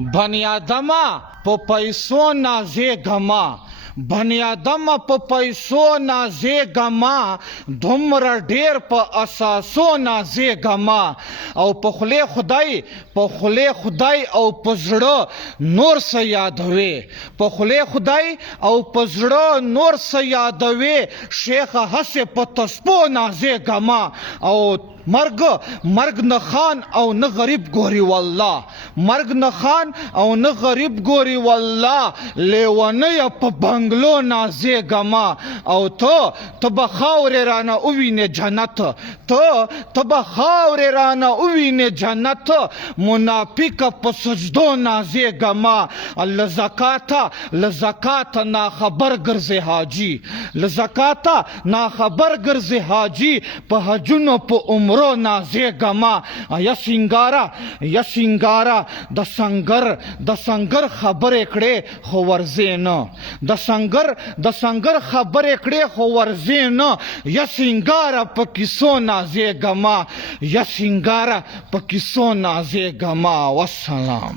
بنی آدمه په پیسو نازېږمه بنی آدمه په پیسو نازېږمه دومره ډېر په اساسو نازېږمه او په خولې خدای او په زړه نور څه یادوي په خولې خدای او په زړه نور څه یادوي شیخه هسې په تسپو نازېږمه او مرګ نه خان او نه غریب ګوري والله مرګ نه خان او نه غریب ګوري والله لیونیه په بنګلو نازېږمه او ته به خاورې رانه ووینې جنت ته به خاورې رانه ووینې جنت منافقه په سجدو نازېږمه له زکاته ناخبر ګرځې حاجي له زکاته ناخبر ګرځې حاجي په حجونو په عمرو نازېږمه یا سینګاره د سنګر خبرې کړې خو ورځې نه د سنګر خبرې کړې خو ورځې نه یا سینګاره په کیسو نازېږمه والسلام